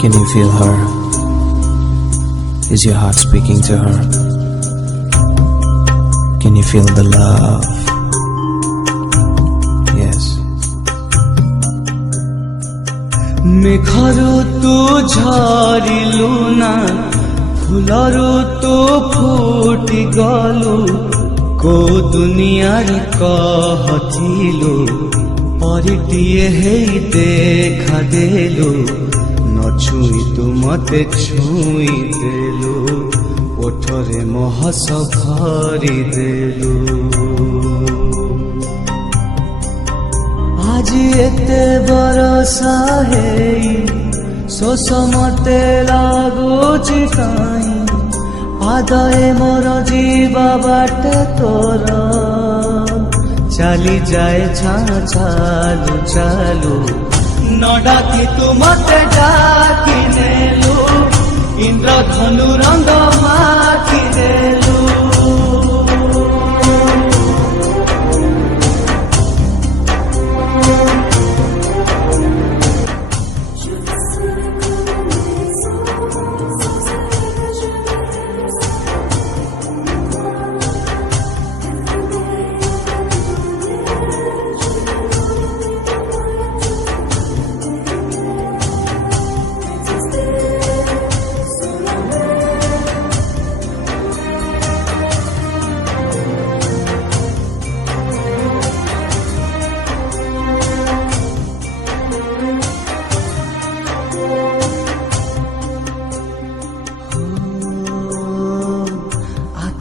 Can you feel her? Is your heart speaking to her? Can you feel the love? Yes. मेघरू तू झरिलु ना फुलरू तू फुटी गलु को दुनियार कहथिलु परिटिए हे देखा देलु न छुई तू मते छुई देलु ओठरे महस भरी देलु आज एते बरसा है शोष मते लागुची काई पादे मोर जीवा बाटे तोर चली जाए चालू चालू न डाकी तू मते डाकी नेलु इंद्रधनु रंग माखी देलु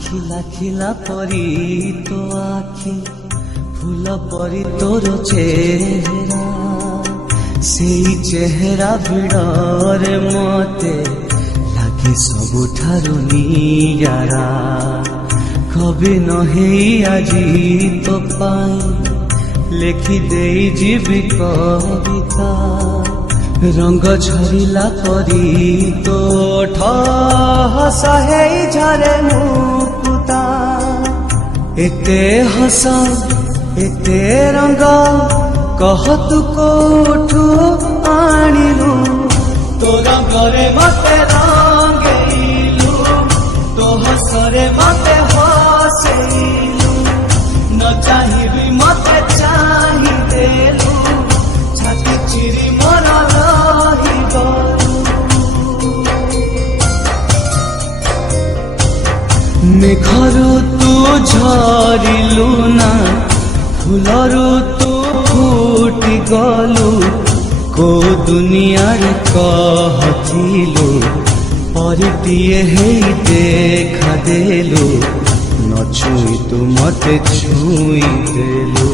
खिला खिला परी तो आखि फूल परी तोर चेहरा से चेहरा भिड़रे मते लागे सबुठारु नियारा कभी नहे आजी तो पाई लेखि दे जीवी कविता रंग झरिला परी तो हस है झरे मुकुता एते हस एते रंग कह तू कोठू आनिलु तो रंगरे मते रंगेलु तो हसरे मते हसेलु न चाहिबी मते चाहि देलु छाती चिरी मोर रही गलु मेघरू तू झरिलु ना फुलरू तू फुटी गलु को दुनियार कहथिलु परिटिए हे देखा देलु न छुई तू मते छुई देलु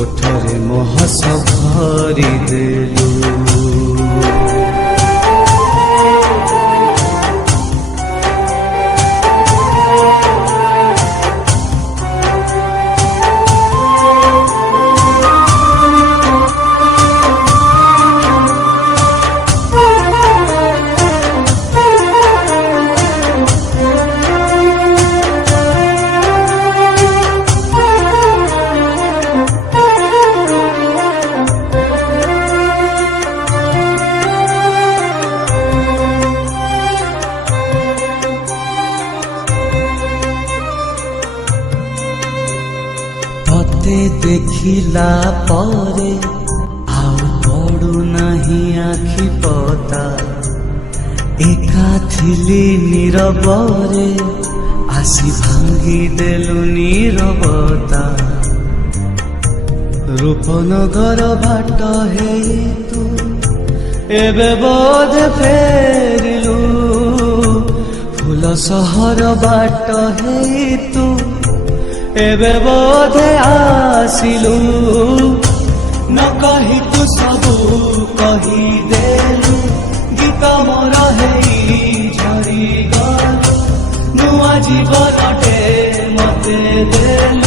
ओठरे महस भरी देलु देखिला परे आउ पड़ू नहीं आखि पता एका थिली नीरबरे आसी भांगी देलु नीरबता रूपनगर बाट हे तू एबे बोध फेरिलु फूल सहर बाट हे तू एबे बोधे आसिलु न कही तू सबू कही देलु गीत मोर हेई झरी गलु नुआ जीवनटे मते देलु।